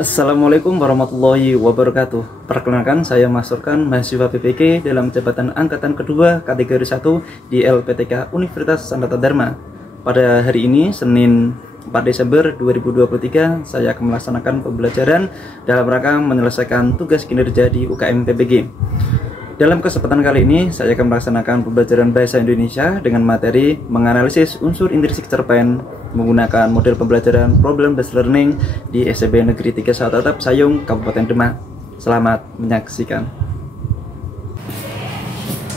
Assalamualaikum warahmatullahi wabarakatuh. Perkenalkan, saya Mas Surkan, mahasiswa PPK dalam jabatan angkatan kedua kategori 1 di LPTK Universitas Sanata Dharma. Pada hari ini, Senin 4 Desember 2023, saya akan melaksanakan pembelajaran dalam rangka menyelesaikan tugas kinerja di UKM PPG. Dalam kesempatan kali ini, saya akan melaksanakan pembelajaran Bahasa Indonesia dengan materi menganalisis unsur intrinsik cerpen menggunakan model pembelajaran Problem Based Learning di SMP Negeri 3 Sahatatap Sayung, Kabupaten Demak. Selamat menyaksikan.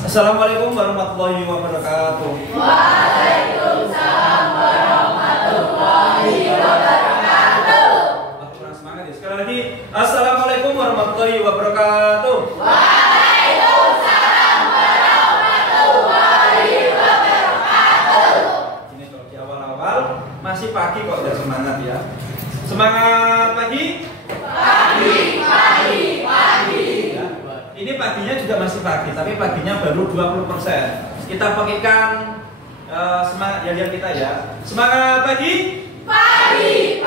Assalamualaikum warahmatullahi wabarakatuh. Waalaikumsalam warahmatullahi wabarakatuh. Kurang semangat ya. Sekali lagi, Assalamualaikum warahmatullahi wabarakatuh. Masih pagi kok, udah semangat ya. Semangat pagi. Pagi. Ya. Ini paginya juga masih pagi, tapi paginya baru 20%. Kita pakaikan semangat ya kita ya. Semangat pagi. Pagi.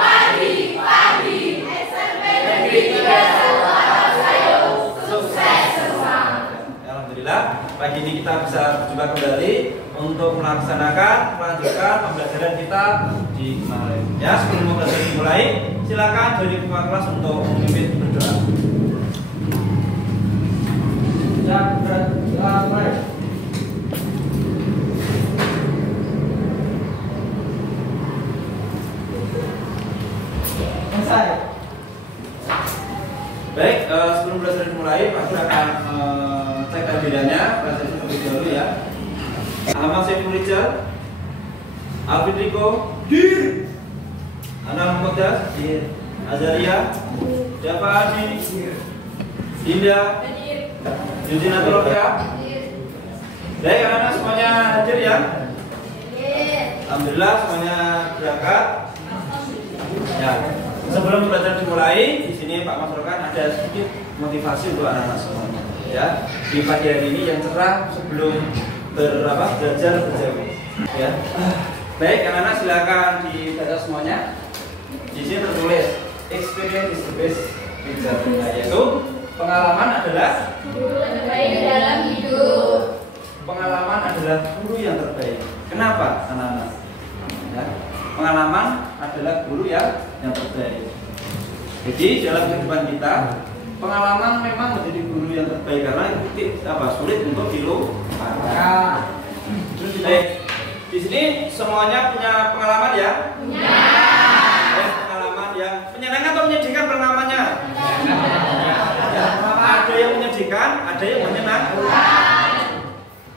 SMP Negeri 3 Sahatatap Sayung, sukses semua. Alhamdulillah, pagi ini kita bisa berjumpa kembali untuk melanjutkan pembelajaran kita di kemarin. Ya, sebelum pembelajaran dimulai, silakan dari ketua kelas untuk memimpin berdoa. Ya, mulai. Selesai. Baik, sebelum pembelajaran dimulai, Pak Guru akan cek tampilannya, pelajaran terlebih dahulu ya. Ahmad Saiful Rijal, Alvin Riko, Anam Muqaddas, Azaria, Java Adi, Dinda, Yudina Toloka. Baik, anak-anak semuanya hadir ya. Alhamdulillah semuanya berangkat. Ya, sebelum pembelajaran dimulai, di sini Pak Mas Rokan ada sedikit motivasi untuk anak-anak semuanya. Ya, di pagi hari ini yang cerah sebelum belajar berjauh ya. Baik, anak-anak silakan dibaca semuanya. Di sini tertulis experience is the best teacher, yaitu pengalaman adalah guru terbaik dalam hidup. Pengalaman adalah guru yang terbaik. Kenapa, anak-anak? Ya, pengalaman adalah guru yang terbaik. Jadi dalam kehidupan kita, pengalaman memang menjadi guru yang terbaik karena itu sulit untuk dilupakan. Terus di sini semuanya punya pengalaman ya? Punya. Pengalaman yang menyenangkan atau menyedihkan pengalamannya? Ya, ada yang menyedihkan, ada yang menyenangkan.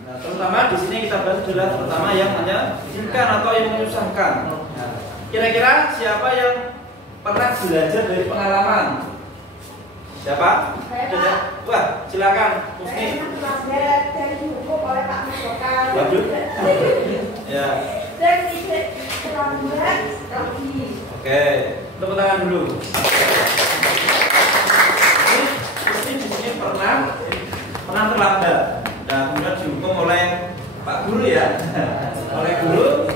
Nah, terutama di sini kita bahas adalah terutama yang menyedihkan atau yang menyusahkan. Kira-kira siapa yang pernah belajar dari pengalaman? Siapa? Wah, silakan. Husni. Saya dari buku oleh Pak Mas Rokan. Lanjut. Ya. Dan ide terlambat lagi. Oke, tepuk tangan dulu. Husni di sini pernah terlambat. Nah, kemudian dihukum oleh Pak Guru ya. Oleh guru.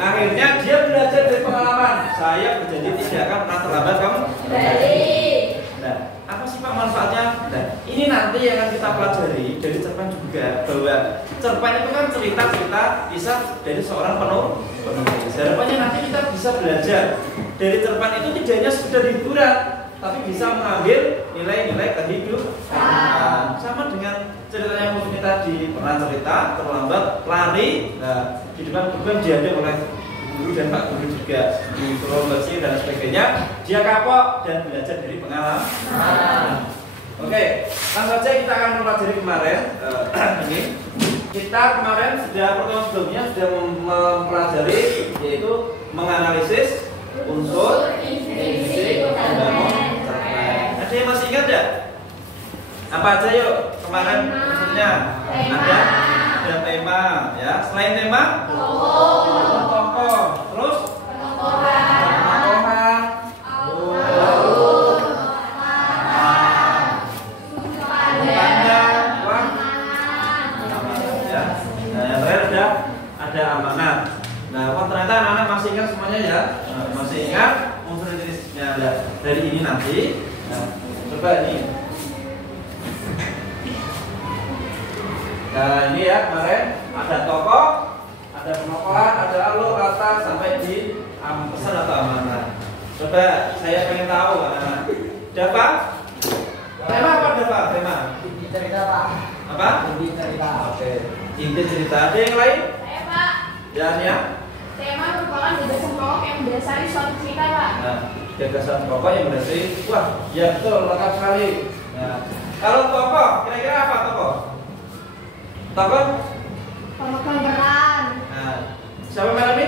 Akhirnya dia belajar dari pengalaman. Saya berjanji tidak akan pernah terlambat kamu. Baik. Nah, apa sih Pak manfaatnya? Nah, ini nanti yang akan kita pelajari dari cerpen juga, bahwa cerpen itu kan cerita-cerita kisah dari seorang penulis. Harapannya nanti kita bisa belajar dari cerpen itu tidak hanya sekedar hiburan, tapi bisa mengambil nilai-nilai kehidupan. Sama dengan cerita yang mungkin tadi pernah cerita, terlambat, lari. Nah, kehidupan bukan dihadap oleh guru dan Pak Guru juga di Sulawesi dan sebagainya. Dia kapok dan belajar dari pengalaman. Oke, langsung saja kita akan mempelajari kemarin. Ini kita kemarin pertemuan sebelumnya sudah mempelajari yaitu menganalisis unsur intrinsik membangun cerpen. Ada yang masih ingat tidak? Apa aja yuk kemarin unsurnya? Ada tema ya. Selain tema tokoh, terus penokohan, ada amanat. Nah, ternyata anak-anak masih ingat semuanya ya? Masih ingat unsur intrinsik. Nah, dari ini nanti. Nah, coba ini. Nah ini ya kemarin ada tokoh, ada penokohan, ada alur, kata sampai di pesan atau amanah. Coba saya pengen tahu anak-anak. Dapat? Tema apa dapat? Tema? Inti cerita Pak. Apa? Inti cerita. Oke. Inti cerita. Ada yang lain? Saya Pak. Ya. Tema merupakan gagasan pokok yang mendasari suatu cerita Pak. Nah, gagasan pokok yang berdasari. Wah, ya betul, lengkap sekali. Nah, kalau tokoh, kira-kira apa tokoh? Tokoh? Pemegang peran. Nah, siapa Melani?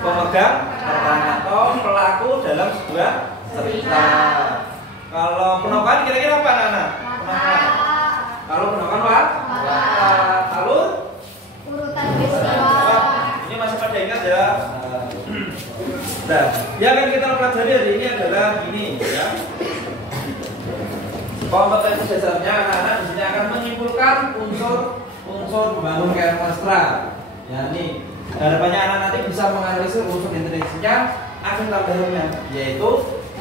Pemegang peran atau pelaku dalam sebuah cerita. Kalau penokohan kira-kira apa anak-anak? Penokohan. Kalau penokohan apa? Alur? Urutan peristiwa. Ini masih pada ingat ya? Nah, yang akan kita pelajari hari ini adalah ini ya. Kompetensi dasarnya anak-anak di sini akan menyimpulkan unsur membangun chemistry. Ya ini harapannya anak nanti bisa menganalisis unsur intrinsiknya, aksi tambahannya, yaitu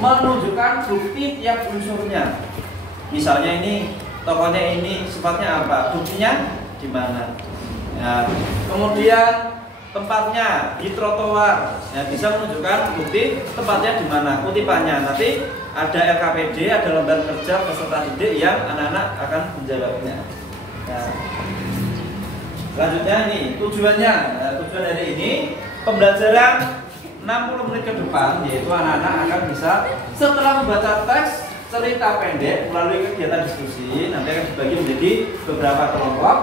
menunjukkan bukti tiap unsurnya. Misalnya ini tokohnya ini sifatnya apa, buktinya di mana. Ya, kemudian tempatnya di trotoar, ya, bisa menunjukkan bukti tempatnya di mana, kutipannya nanti ada LKPD, ada lembar kerja peserta didik yang anak-anak akan menjawabnya. Ya. Selanjutnya ini tujuannya, tujuan dari ini pembelajaran 60 menit ke depan, yaitu anak-anak akan bisa setelah membaca teks cerita pendek melalui kegiatan diskusi, nanti akan dibagi menjadi beberapa kelompok.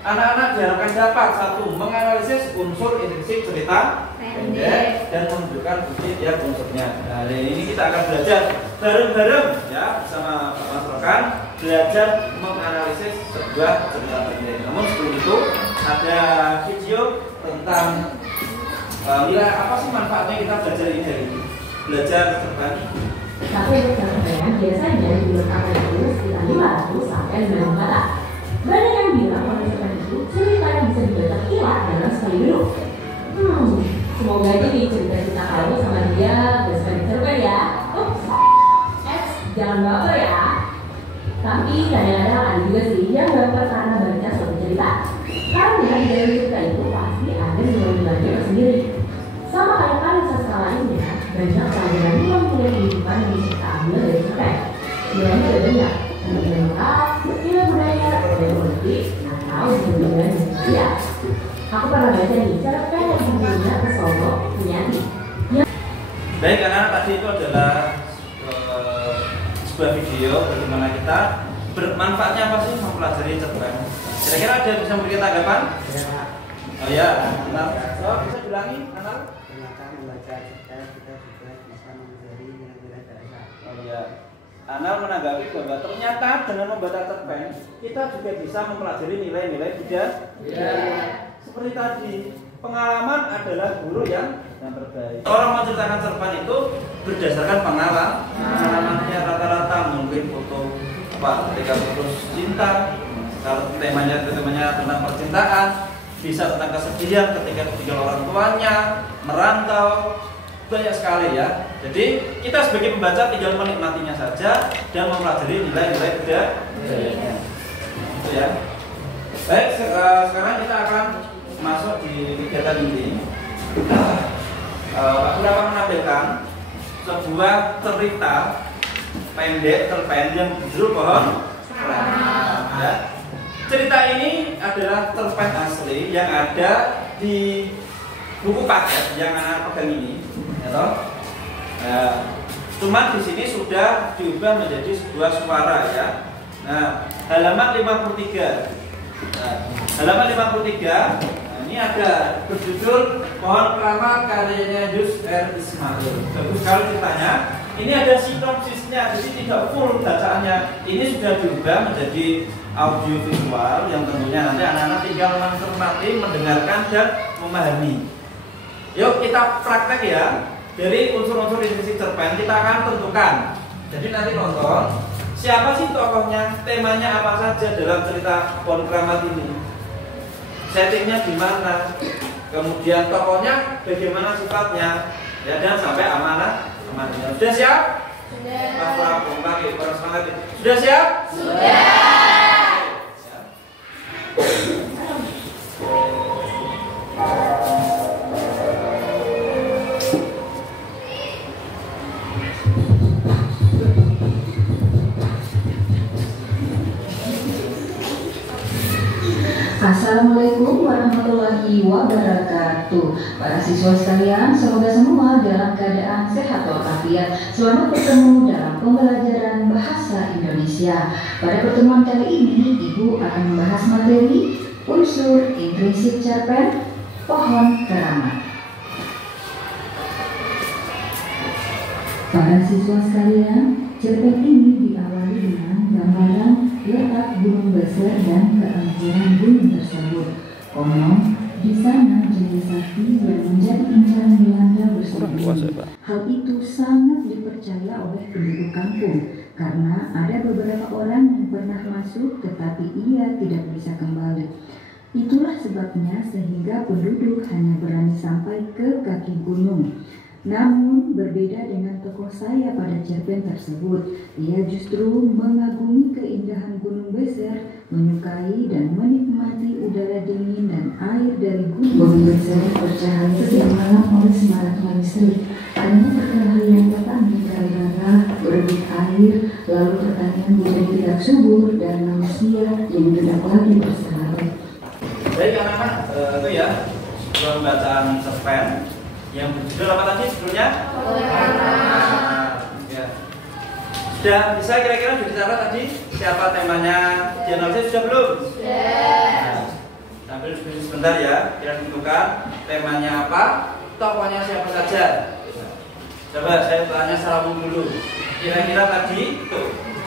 Anak-anak diharapkan dapat satu menganalisis unsur intrinsik cerita pendek dan menunjukkan bukti tiap unsurnya. Nah, hari ini kita akan belajar bareng-bareng ya bersama Pak Mas Rokan belajar menganalisis sebuah cerita pendek. Namun sebelum itu ada video tentang nilai apa sih manfaatnya kita belajar ini hari ini? Belajar cerpen. Tapi untuk cerpen biasanya dilengkapi itu sekitar 500 sampai 900 kata. Banyak yang bilang kalau cerpen itu cerita yang bisa dibaca kilat dalam sekali duduk. Semoga aja nih cerita kita kali sama dia bisa dicerpen ya. Jangan baper ya. Tapi kadang-kadang ada juga sih yang baper karena baca suatu cerita. Karena di dalam cerita itu pasti ada nilai-nilainya tersendiri. Sama kayak karya sastra lainnya, banyak pelajaran nilai-nilai kehidupan yang bisa kita ambil dari cerpen. Nilainya ada banyak, nilai moral, nilai budaya, nilai politik, atau nilai sosial. Aku pernah baca nih cerpen yang judulnya Pesona Penyanyi. Baik, karena tadi itu adalah sebuah video bagaimana kita bermanfaatnya apa sih mempelajari cerpen. Kira-kira ada yang bisa memberikan tanggapan? Oh ya, bisa bilangi, Anal? Ternyata membaca cerpen kita juga bisa mempelajari nilai-nilai dasar. Oh ya, Anal menanggapi bahwa ternyata dengan membaca cerpen kita juga bisa mempelajari nilai-nilai budaya. Seperti tadi, pengalaman adalah guru yang terbaik. Orang menceritakan cerpen itu berdasarkan pengalamannya rata-rata mungkin foto ketika putus cinta, kalau temanya tentang percintaan, bisa tentang kesedihan ketika ditinggal orang tuanya, merantau, banyak sekali ya. Jadi kita sebagai pembaca tinggal menikmatinya saja dan mempelajari nilai-nilai budayanya. Itu ya. Baik, sekarang kita akan masuk di kegiatan ini. Aku akan menampilkan sebuah cerita pendek cerpen yang berjudul Pohon Kerangan. Ya. Cerita ini adalah cerpen asli yang ada di buku paket yang anak pegang ini, ya. Cuma di sini sudah diubah menjadi sebuah suara ya. Nah, halaman 53. Nah, halaman 53 ini ada berjudul Pohon Kerangan karyanya Yus R. Ismail. Bagus sekali ceritanya. Ini ada sinopsisnya, jadi tidak full bacaannya. Ini sudah diubah menjadi audio visual yang tentunya nanti anak-anak tinggal mencermati, mendengarkan dan memahami. Yuk kita praktek ya. Dari unsur-unsur intrinsik cerpen kita akan tentukan. Jadi nanti nonton siapa sih tokohnya, temanya apa saja dalam cerita Pohon Kerangan ini, settingnya di mana, kemudian tokohnya bagaimana sifatnya, ya, dan sampai amanah Sudah siap? Sudah. Mas Prabu, lagi, para semangat. Sudah siap? Sudah. Assalamualaikum warahmatullahi wabarakatuh. Para siswa sekalian, semoga semua dalam keadaan sehat walafiat. Selamat bertemu dalam pembelajaran bahasa Indonesia. Pada pertemuan kali ini, Ibu akan membahas materi unsur intrinsik cerpen Pohon Keramat. Para siswa sekalian, cerpen ini diawali dengan gambaran letak gunung besar dan keangkuran gunung tersebut. Konon, di sana Jaya Sakti yang menjadi incaran Belanda bersembunyi. Hal itu sangat dipercaya oleh penduduk kampung karena ada beberapa orang yang pernah masuk tetapi ia tidak bisa kembali. Itulah sebabnya sehingga penduduk hanya berani sampai ke kaki gunung. Namun berbeda dengan tokoh saya pada cerpen tersebut, ia justru mengagumi keindahan gunung besar, menyukai dan menikmati udara dingin dan air dari gunung. Bumi besar bercahaya setiap malam oleh semaraknya listrik. Hanya perkara yang petani gara-gara berebut air, lalu pertanian menjadi tidak subur dan manusia yang tidak lagi bersahabat. Baik anak-anak, itu ya sebelum bacaan cerpen yang berjudul apa tadi sebelumnya? Ya. Sudah bisa kira-kira bicara tadi siapa temanya? Dianalisis sudah belum? Sudah. Sambil sebentar ya, kita tentukan temanya apa, tokohnya siapa saja. Coba saya tanya secara umum dulu. Kira-kira tadi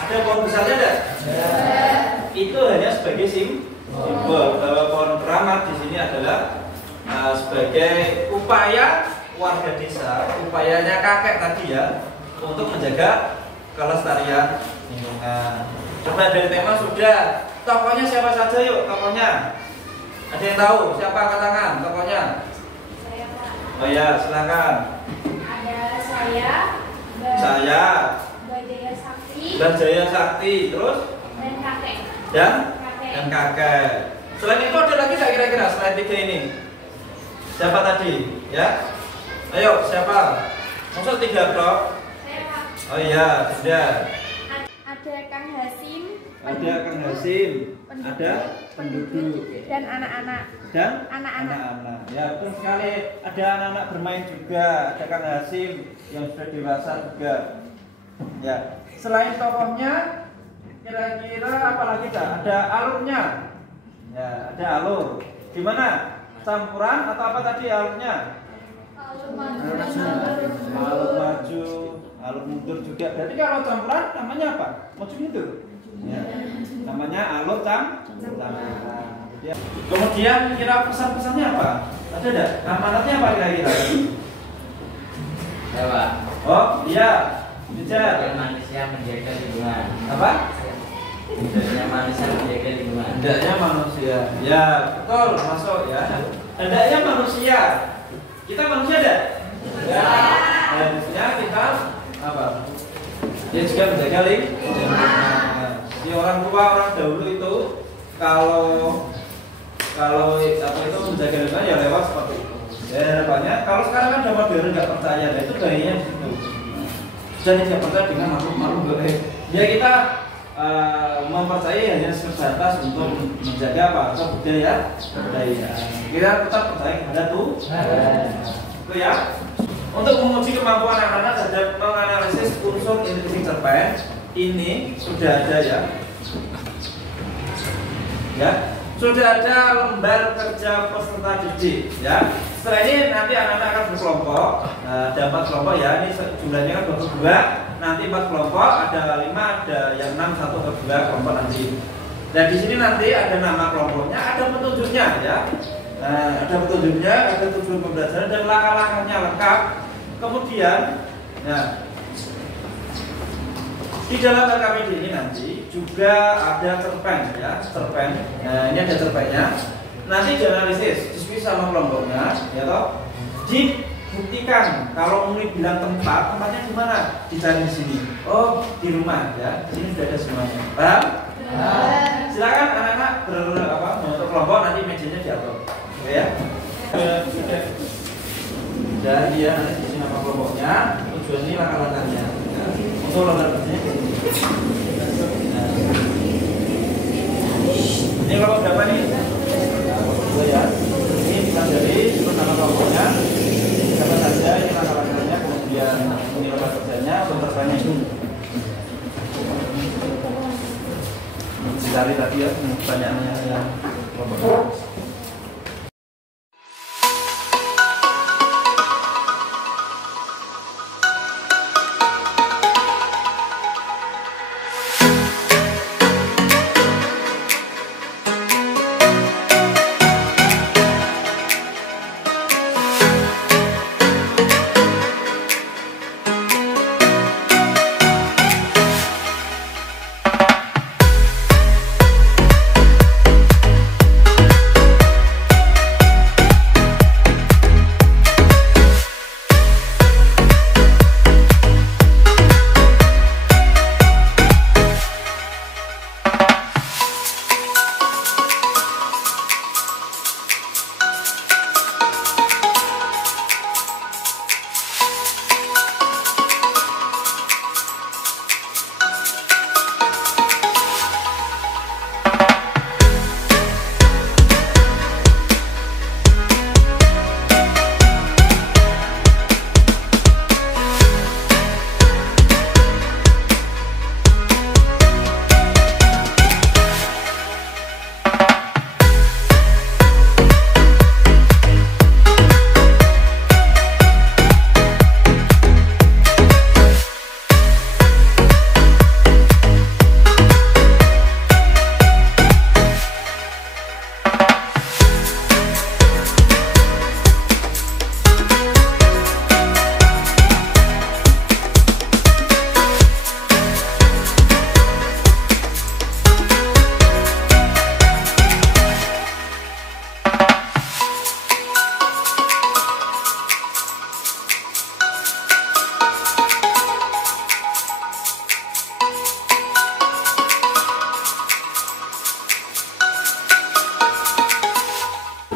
ada pohon besarnya enggak? Itu hanya sebagai simbol bahwa pohon keramat di sini adalah sebagai upaya warga desa, upayanya kakek tadi ya, untuk menjaga kelestarian lingkungan. Coba dari tema sudah, tokohnya siapa saja yuk tokohnya? Ada yang tahu siapa, angkat tangan tokohnya? Saya, Pak. Oh ya, silakan. Ada saya, Saya, Jaya Sakti, dan Jaya Sakti, terus dan kakek. dan kakek. Selain itu ada lagi nggak kira-kira selain tiga ini? Siapa tadi? Ya, ayo siapa? Maksud tiga toh? Saya, Pak. Oh iya, sudah. Ada Kang Hasim. Ada Kang Hasim, ada penduduk dan anak-anak. dan Anak-anak. Ya betul sekali. Ada anak-anak bermain juga. Ada Kang Hasim yang sudah dewasa juga. Ya. Selain tokohnya, kira-kira apa lagi dah? Ada alurnya. Ya, ada alur. Gimana? Campuran atau apa tadi alurnya? Alur maju. Alur maju, alur mundur juga. Berarti kalau campuran namanya apa? Maju mundur. Ya. Namanya alur campuran. Ya. Kemudian kira pesan-pesannya apa? Ada enggak? Amanatnya apa kira-kira? Ya Pak. Oh iya, bicara. Biar manusia menjaga lingkungan. Apa? Hendaknya manusia menjaga lingkungan. Hendaknya manusia. Ya betul, masuk ya. Hendaknya manusia. Kita manusia ada? Ya. Harusnya kita apa? Dia juga menjaga lingkungan. Si orang tua orang dahulu itu kalau apa itu menjaga lingkungan ya lewat seperti itu. Ya harapannya kalau sekarang kan udah modern nggak percaya, nah itu gayanya di situ. Dan tidak percaya dengan makhluk gaib. Ya kita mempercayai hanya sebatas untuk menjaga apa? Budaya. Kita tetap percaya kepada Tuhan. Itu ya. Untuk menguji kemampuan anak-anak terhadap menganalisis unsur intrinsik cerpen ini sudah ada ya. Ya, sudah ada lembar kerja peserta didik ya. Setelah ini nanti anak-anak akan berkelompok. Ada 4 kelompok ya. Ini jumlahnya kan 22. Nanti 4 kelompok, ada 5, ada yang 6, 1 atau 2 kelompok nanti. Dan di sini nanti ada nama kelompoknya, ada petunjuknya ya. Ada petunjuknya, ada tujuan pembelajaran dan langkah-langkahnya lengkap. Kemudian, nah, di dalam RKPD ini nanti juga ada cerpen ya, cerpen. Nah, ini ada cerpennya. Nanti dianalisis, diskusi sama kelompoknya, ya toh. buktikan. Kalau Umi bilang tempatnya di mana? Dicari di sini. Oh, di rumah ya. Di sini sudah ada semuanya. Paham? Silakan anak-anak membentuk kelompok, nanti mejanya diatur. Oke ya. Dan dia nanti di sini nama kelompoknya, tujuan ini langkah-langkahnya. Ya. Untuk langkah-langkahnya di sini. Ini kelompok berapa nih? Kelompok ya. Ini pelajari terus nama kelompoknya. Siapa saja ini langkah-langkahnya, kemudian ini lepas kerjanya, untuk tersanya itu. Dicari tadi ya, pertanyaannya yang kelompok.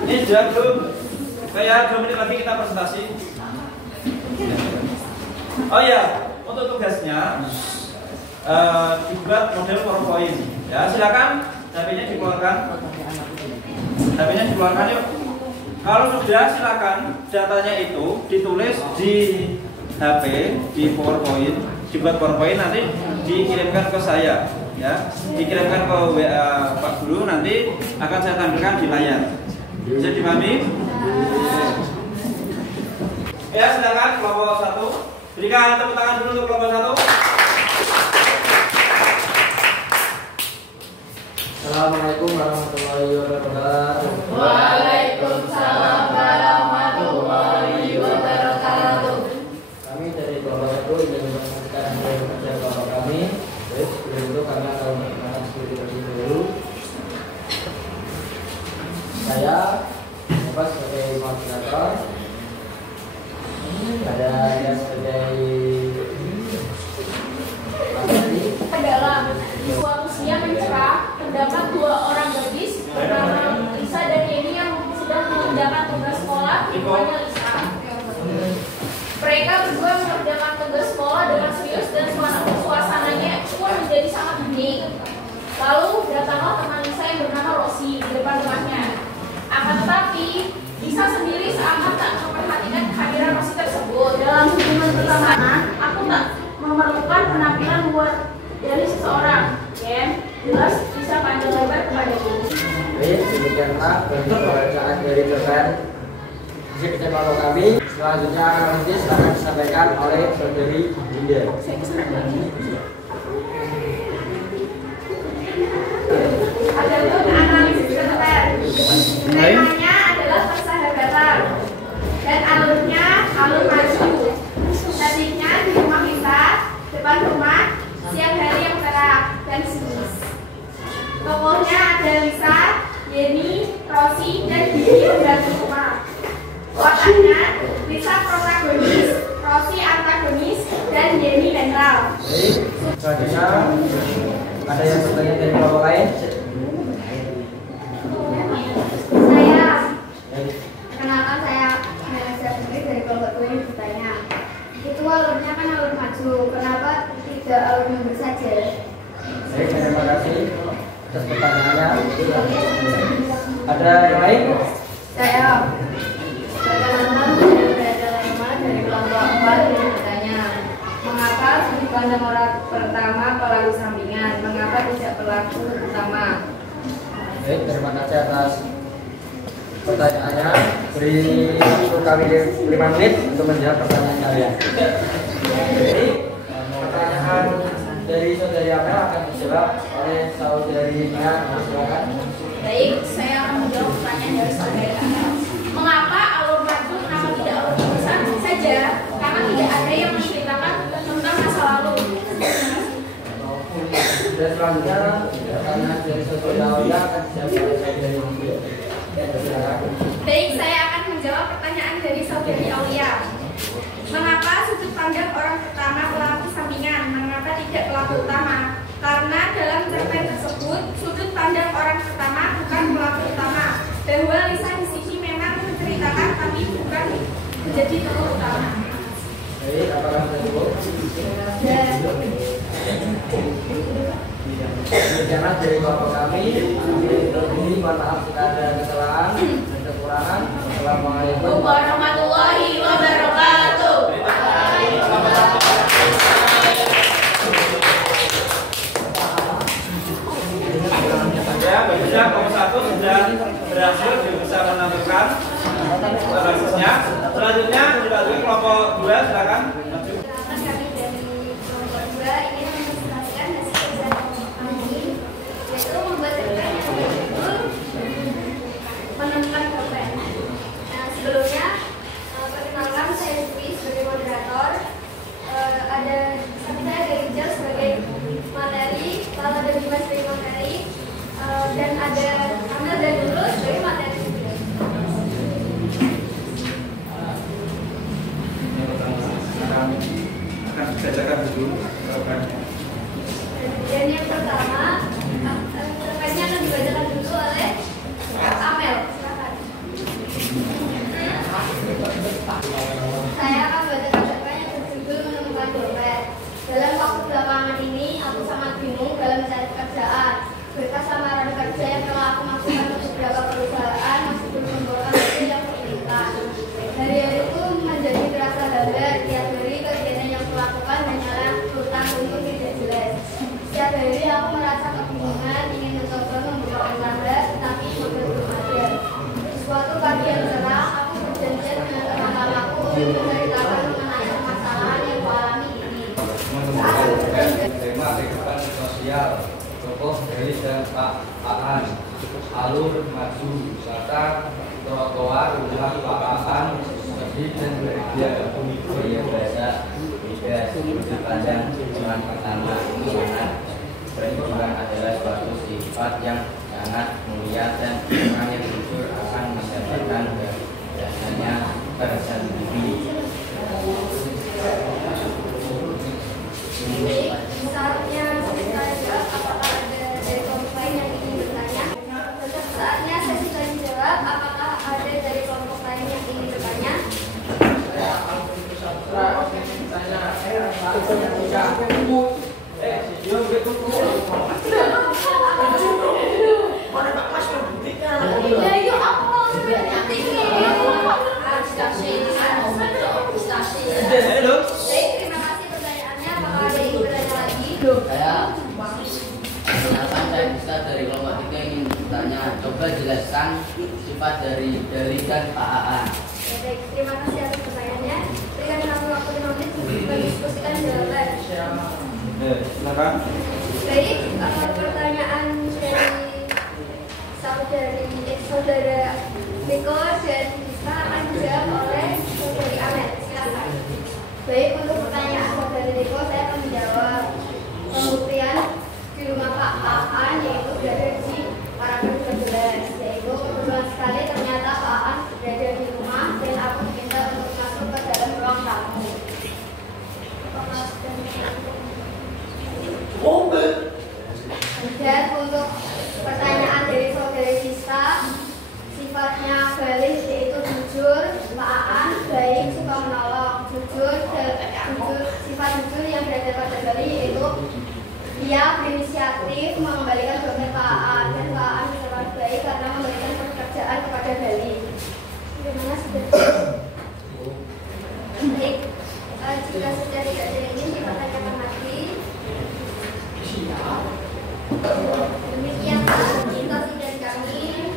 Ini sudah belum? Kayak 2 menit lagi kita presentasi. Oh ya, untuk tugasnya dibuat model PowerPoint. Ya, silakan HP-nya dikeluarkan. HP-nya dikeluarkan yuk. Kalau sudah silakan datanya itu ditulis di HP, di PowerPoint, dibuat PowerPoint, nanti dikirimkan ke saya. Ya, dikirimkan ke WA Pak Guru, nanti akan saya tampilkan di layar. Bisa dipahami? Ya, silakan kelompok 1. Berikan tepuk tangan dulu untuk kelompok 1. Assalamualaikum warahmatullahi wabarakatuh. Waalaikumsalam warahmatullahi wabarakatuh. Kami dari kelompok 1 ingin menyampaikan hasil kerja kelompok kami. Terus sebelum itu karena kalau perkenalkan seperti dulu, saya dapat sebagai moderator, ada yang sebagai materi. Dalam sebuah usia mencerah, terdapat 2 orang gadis bernama Lisa dan Yeni yang sedang mengerjakan tugas sekolah. Namanya Lisa. Mereka berdua mengerjakan tugas sekolah dengan serius dan suasananya pun menjadi sangat hening. Lalu datanglah teman Lisa yang bernama Rosi di depan rumahnya. Akan tetapi Lisa sendiri seakan tak memperhatikan kehadiran Rosi tersebut. Dalam hubungan pertama, aku tak memerlukan penampilan luar dari seseorang. Jelas bisa panjang lebar kepadaku. Baik, demikianlah bentuk pembacaan dari cerpen isi kerja kelompok kami. Selanjutnya nanti akan disampaikan oleh Saudari Dinda. Adapun analisis cerpen, temanya adalah persahabatan dan alurnya alur maju. Tadinya di rumah kita, depan rumah, siang hari yang cerah dan sinis. Tokohnya ada Lisa, Yeni, Rosi, dan Bibi pembantu rumah. Wataknya Lisa protagonis Baik, selanjutnya ada yang bertanya dari kelompok lain? Saya, kenalkan saya Melisa Putri dari kelompok 2 yang bertanya. Itu alurnya kan alur maju, kenapa tidak alur mundur saja? Baik, terima kasih atas pertanyaannya. Ada yang lain? Saya, perkenalkan saya berada lama dari kelompok 4 yang bertanya. Mengapa sudut pandang orang pertama pelaku sampingan? Mengapa tidak pelaku utama? Baik, terima kasih atas pertanyaannya. Beri waktu kami 5 menit untuk menjawab pertanyaan kalian. Jadi, pertanyaan dari saudari Amel akan dijawab oleh saudari Nia. Silakan. Baik, saya akan menjawab pertanyaan dari saudara Amel. Mengapa alur maju kenapa tidak alur mundur saja? Karena tidak ada yang menceritakan tentang masa lalu. Dan selanjutnya pertanyaan dari saudari Aulia akan dijawab oleh saudari Aulia. Silakan. Baik, saya akan menjawab pertanyaan dari saudari Aulia. Mengapa sudut pandang orang pertama pelaku sampingan? Mengapa tidak pelaku utama? Karena dalam cerpen tersebut, sudut pandang orang pertama bukan pelaku utama. Bahwa Lisa di sini memang menceritakan tapi bukan menjadi tokoh utama. Baik, apakah sudah cukup? Demikianlah dari kelompok kami. Ini mohon maaf jika ada kesalahan dan kekurangan. Assalamualaikum Warahmatullahi wabarakatuh. Ya, bagusnya kelompok 1 sudah berhasil bisa menampilkan basisnya. Selanjutnya dilanjutkan kelompok 2, silakan. Kami dari kelompok 2 ingin menjelaskan hasil kerja kelompok kami, yaitu membuat cerpen yang berjudul Menemukan Cerpen. Nah, sebelumnya perkenalkan saya Dwi sebagai moderator, ada saya dari Rijal sebagai materi, Lala dan Dimas sebagai materi, dan ada Amel dan Nurul sebagai materi. Akan dibacakan dulu jawabannya. Dan yang pertama, cerpennya akan dibacakan dulu oleh Amel. Silakan. Saya akan bacakan cerpen yang berjudul Menemukan Dompet. Dalam waktu belakangan ini, aku sangat bingung dalam mencari pekerjaan. Berkas lamaran kerja yang telah aku masukkan ke beberapa perusahaan masih belum membawa hasil yang diinginkan. Hari-hariku menjadi terasa hambar. Tiap hari kegiatan yang kulakukan hanyalah hutang untuk tidak jelas. Setiap hari aku merasa kebingungan, ingin mencoba membuka usaha, tetapi belum ada. Suatu pagi yang cerah, aku berjanjian dengan teman-temanku untuk menceritakan mengenai permasalahan yang kualami ini. Tema kehidupan sosial, tokoh dari dan Pak Aan, alur maju wisata, trotoar rumah Pak Aan, sedih dan bahagia, bahasa bebas, sudut pandang orang pertama, karena perjuangan adalah suatu sifat yang sangat mulia dan orang yang jujur akan mendapatkan biasanya tersendiri. Saatnya saya jawab, apakah ada dari kelompok lain yang ingin bertanya? Saatnya sesi tanya jawab, apakah ada dari kelompok lain yang ingin bertanya? Terima kasih pertanyaannya. Apakah ada yang bertanya lagi? Saya kenalkan saya Dista dari kelompok 3 ingin bertanya, coba jelaskan sifat dari dan Pak Aan. Baik, terima kasih atas pertanyaannya. Berikan kami waktu 5 menit untuk mendiskusikan jawaban. Silakan. Baik, pertanyaan dari saudara Niko dan Dista akan dijawab oleh saudari Amel. Silakan. Baik, untuk pertanyaan saudari Niko saya akan menjawab. Pembuktian di rumah Pak Aan yaitu berada di paragraf 11, yaitu kebetulan sekali ternyata Pak Aan berada di rumah dan aku diminta untuk masuk ke dalam ruang tamu. Dan untuk pertanyaan dari saudari Sista, sifatnya balik yaitu jujur, taat, baik, suka menolong. Sifat jujur yang berada pada Bali yaitu dia berinisiatif mengembalikan dompet taat, dan taat sifat baik karena memberikan pekerjaan kepada Bali. Bagaimana sudah? Baik, jika sudah tidak ada ini dipertanyakan lagi. Demikian kita dari kami.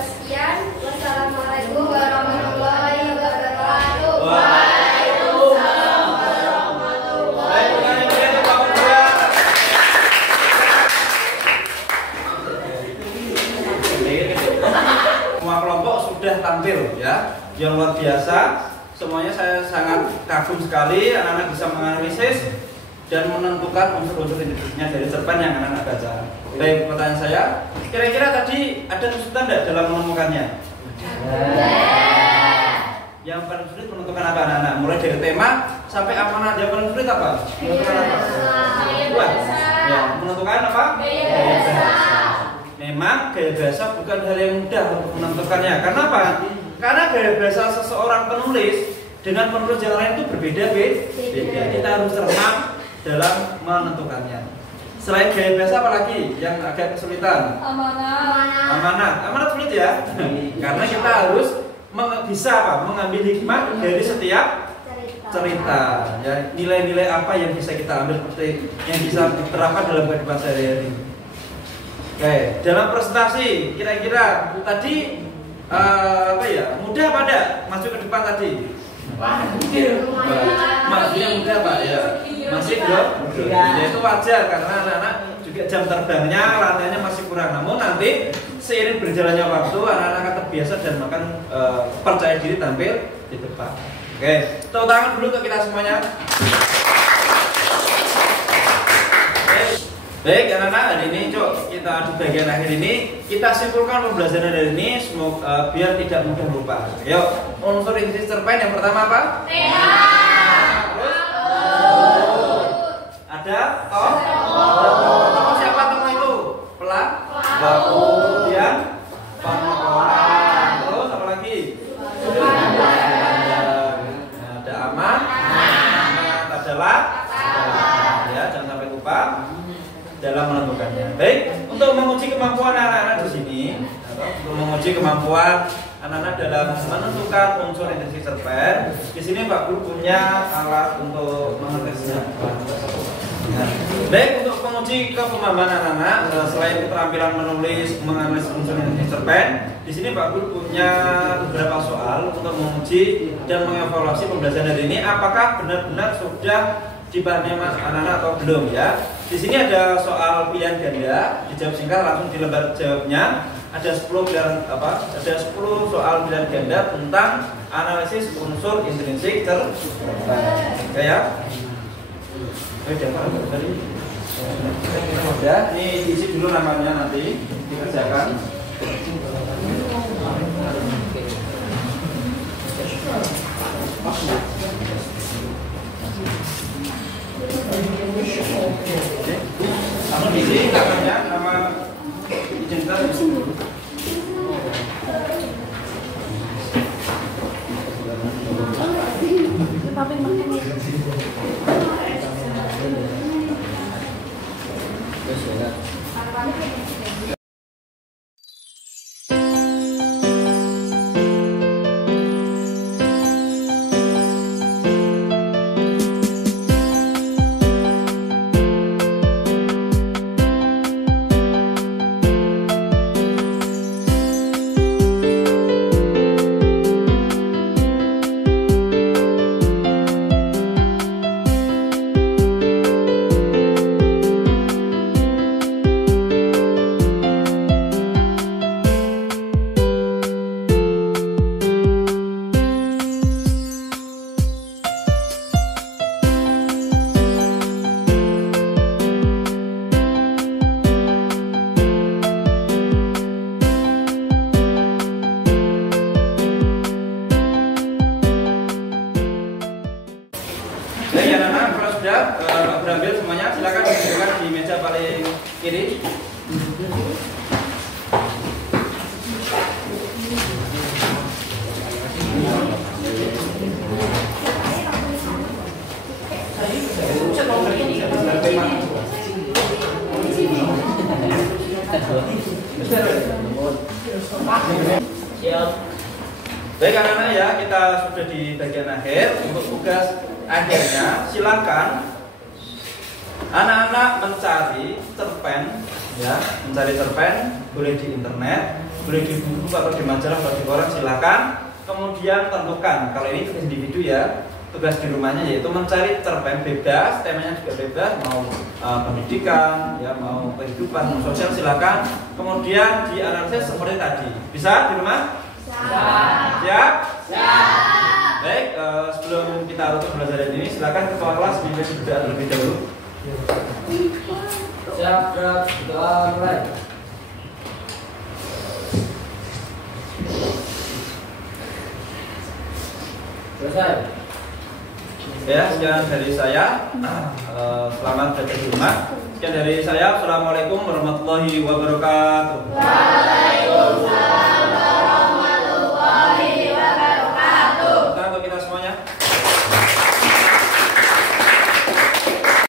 Sekian, wassalamualaikum warahmatullahi wabarakatuh. Waalaikumsalam warahmatullahi wabarakatuh. Semua kelompok sudah tampil ya, yang luar biasa. Semuanya saya sangat kagum sekali, anak-anak bisa menganalisis dan menentukan unsur-unsur identitasnya dari cerpen yang anak-anak baca. Baik, pertanyaan saya, kira-kira tadi ada kesulitan tidak dalam menemukannya? Yang paling sulit menentukan apa anak-anak? Mulai dari tema sampai amanat, yang paling sulit apa? Menentukan apa? Ya, menentukan apa? Gaya bahasa. Memang gaya bahasa bukan hal yang mudah untuk menentukannya. Karena apa? Karena gaya bahasa seseorang penulis dengan penulis yang lain itu berbeda-beda. Kita harus cermat dalam menentukannya. Selain gaya bahasa apa lagi yang agak kesulitan? Amanat sulit ya. Karena kita harus bisa mengambil hikmah dari setiap cerita. Ya, nilai-nilai apa yang bisa kita ambil seperti yang bisa diterapkan dalam kehidupan sehari-hari. Oke, dalam presentasi kira-kira tadi mudah apa enggak masuk ke depan tadi? Maksudnya mudah Pak ya. Masih belum? Ya itu wajar karena anak-anak juga jam terbangnya latihannya masih kurang. Namun nanti seiring berjalannya waktu anak-anak akan terbiasa dan akan percaya diri tampil di depan. Oke, tepuk tangan dulu ke kita semuanya. Baik anak-anak, hari ini kita di bagian akhir ini kita simpulkan pembelajaran hari ini semoga biar tidak mudah lupa. Yuk, unsur identitas cerpen yang pertama apa? Terus? Ada tokoh siapa tokoh itu? Pelaku. Kemudian penokohan. Terus apa lagi? Ada amanat adalah ya, jangan sampai lupa dalam menentukannya. Baik, untuk menguji kemampuan anak-anak di sini, untuk menguji kemampuan anak-anak dalam menentukan unsur identitas cerpen, di sini Pak Guru punya alat untuk mengetesnya. Baik, untuk menguji kepemahaman anak-anak, selain keterampilan menulis, menganalisis unsur identitas cerpen, di sini Pak Guru punya beberapa soal untuk menguji dan mengevaluasi pembelajaran hari ini. Apakah benar-benar sudah dipahami anak-anak atau belum ya? Di sini ada soal pilihan ganda, dijawab singkat langsung di lembar jawabnya. Ada 10 pilihan Ada 10 soal pilihan ganda tentang analisis unsur intrinsik cerpen. Oke ya. Ya, ini diisi dulu namanya nanti dikerjakan. Kamu di sini namanya nama identitas. Baik anak-anak, kalau sudah berambil semuanya silakan dudukkan di meja paling kiri. Siap. Baik anak-anak ya, kita sudah di bagian akhir. Untuk tugas akhirnya, silakan anak-anak mencari cerpen, ya, mencari cerpen, boleh di internet, boleh di buku atau di majalah atau di koran, silakan. Kemudian tentukan, kalau ini tugas individu ya, tugas di rumahnya yaitu mencari cerpen bebas, temanya juga bebas, mau pendidikan, ya, mau kehidupan, mau sosial, silakan. Kemudian dianalisis seperti tadi. Bisa di rumah? Siap? Siap. Baik, sebelum kita tutup pembelajaran ini, silakan ketua kelas memimpin doa terlebih dahulu. Siap, doa mulai. Selesai. Ya, sekian dari saya. Selamat belajar di rumah. Sekian dari saya. Assalamualaikum warahmatullahi wabarakatuh. Waalaikumsalam.